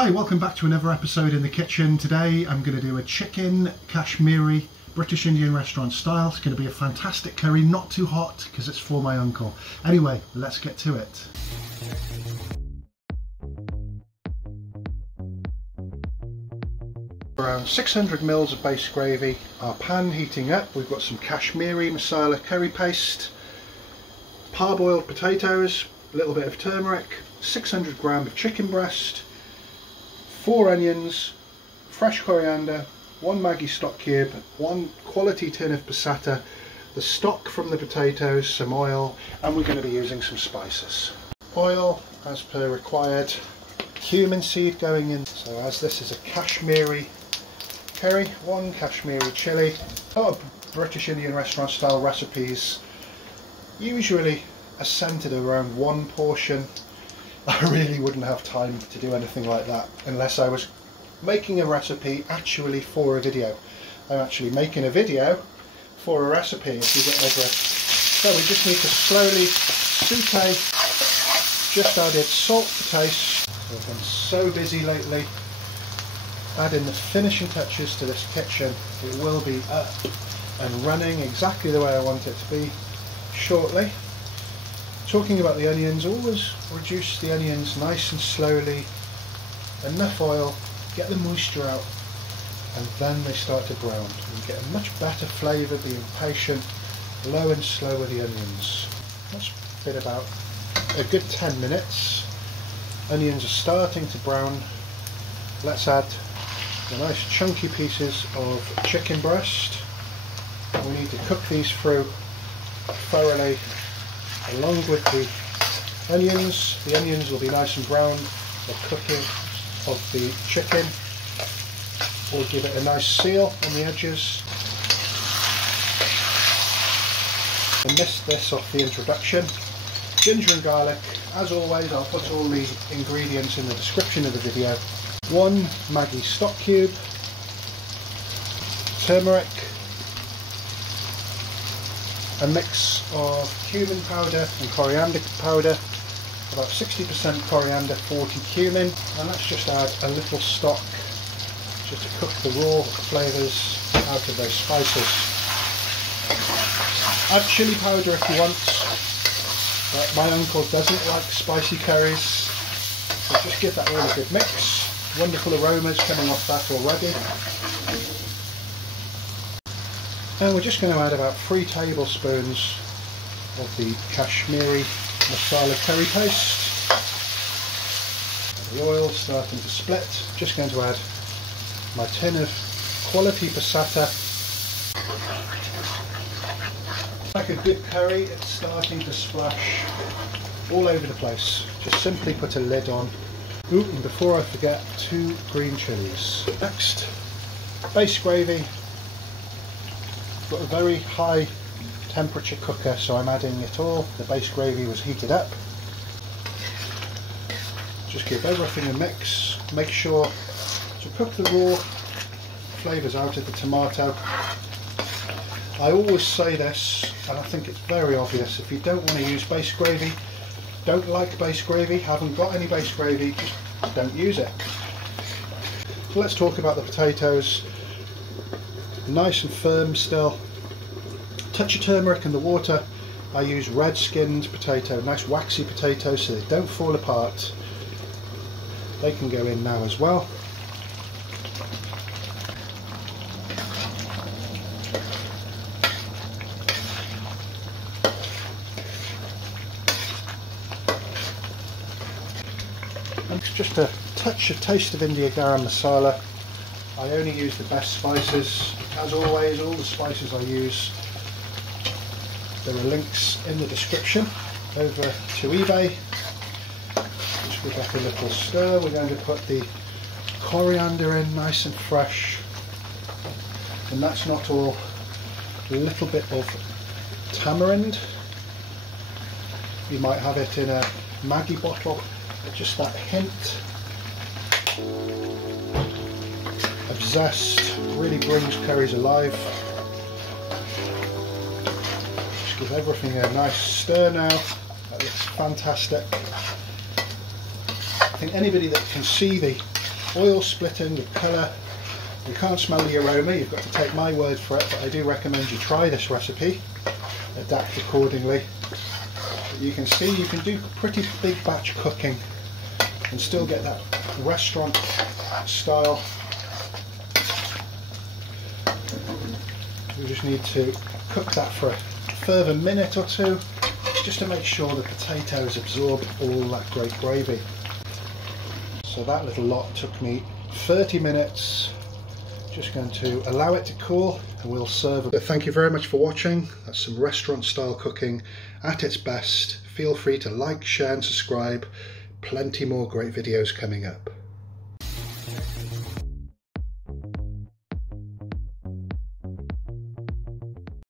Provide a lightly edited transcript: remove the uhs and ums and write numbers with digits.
Hi, welcome back to another episode in the kitchen. Today I'm going to do a chicken Kashmiri British Indian restaurant style. It's going to be a fantastic curry, not too hot because it's for my uncle. Anyway, let's get to it. Around 600 ml of base gravy, our pan heating up. We've got some Kashmiri masala curry paste, parboiled potatoes, a little bit of turmeric, 600 grams of chicken breast, 4 onions, fresh coriander, 1 Maggi stock cube, 1 quality tin of passata, the stock from the potatoes, some oil, and we're going to be using some spices. Oil as per required, cumin seed going in. So as this is a Kashmiri curry, 1 Kashmiri chilli. A lot of British Indian restaurant style recipes usually are centered around 1 portion. I really wouldn't have time to do anything like that unless I was making a recipe actually for a video. I'm actually making a video for a recipe, if you get my drift. So we just need to slowly saute, just added salt to taste. I've been so busy lately adding the finishing touches to this kitchen. It will be up and running exactly the way I want it to be shortly. Talking about the onions, always reduce the onions nice and slowly, enough oil, get the moisture out, and then they start to brown. You get a much better flavour being patient, low and slow with the onions. That's been about a good 10 minutes. Onions are starting to brown. Let's add the nice chunky pieces of chicken breast. We need to cook these through thoroughly along with the onions. The onions will be nice and brown. The cooking of the chicken will give it a nice seal on the edges. I missed this off the introduction. Ginger and garlic. As always, I'll put all the ingredients in the description of the video. 1 Maggi stock cube, turmeric, a mix of cumin powder and coriander powder, about 60% coriander, 40 cumin, and let's just add a little stock just to cook the raw flavours out of those spices. Add chilli powder if you want, but my uncle doesn't like spicy curries, so just give that all a good mix. Wonderful aromas coming off that already. And we're just going to add about 3 tablespoons of the Kashmiri masala curry paste. The oil starting to split. Just going to add my tin of quality passata. Like a good curry, it's starting to splash all over the place. Just simply put a lid on. Ooh, and before I forget, 2 green chilies. Next, base gravy. Got a very high temperature cooker, so I'm adding it all. The base gravy was heated up. Just give everything a mix. Make sure to cook the raw flavours out of the tomato. I always say this, and I think it's very obvious, if you don't want to use base gravy, don't like base gravy, haven't got any base gravy, just don't use it. So let's talk about the potatoes. Nice and firm still. Touch of turmeric in the water. I use red skinned potato, nice waxy potatoes so they don't fall apart. They can go in now as well. And just a touch of taste of India Garam masala. I only use the best spices. As always, all the spices I use, there are links in the description over to eBay. Just give that a little stir. We're going to put the coriander in nice and fresh. And that's not all. A little bit of tamarind. You might have it in a Maggi bottle, but just that hint of zest really brings curries alive. Just give everything a nice stir now. That looks fantastic. I think anybody that can see the oil splitting, the colour. You can't smell the aroma, you've got to take my word for it, but I do recommend you try this recipe, adapt accordingly. But you can see you can do pretty big batch cooking and still get that restaurant style. We just need to cook that for a further minute or two, just to make sure the potatoes absorb all that great gravy. So that little lot took me 30 minutes. Just going to allow it to cool and we'll serve it. Thank you very much for watching. That's some restaurant style cooking at its best. Feel free to like, share and subscribe. Plenty more great videos coming up.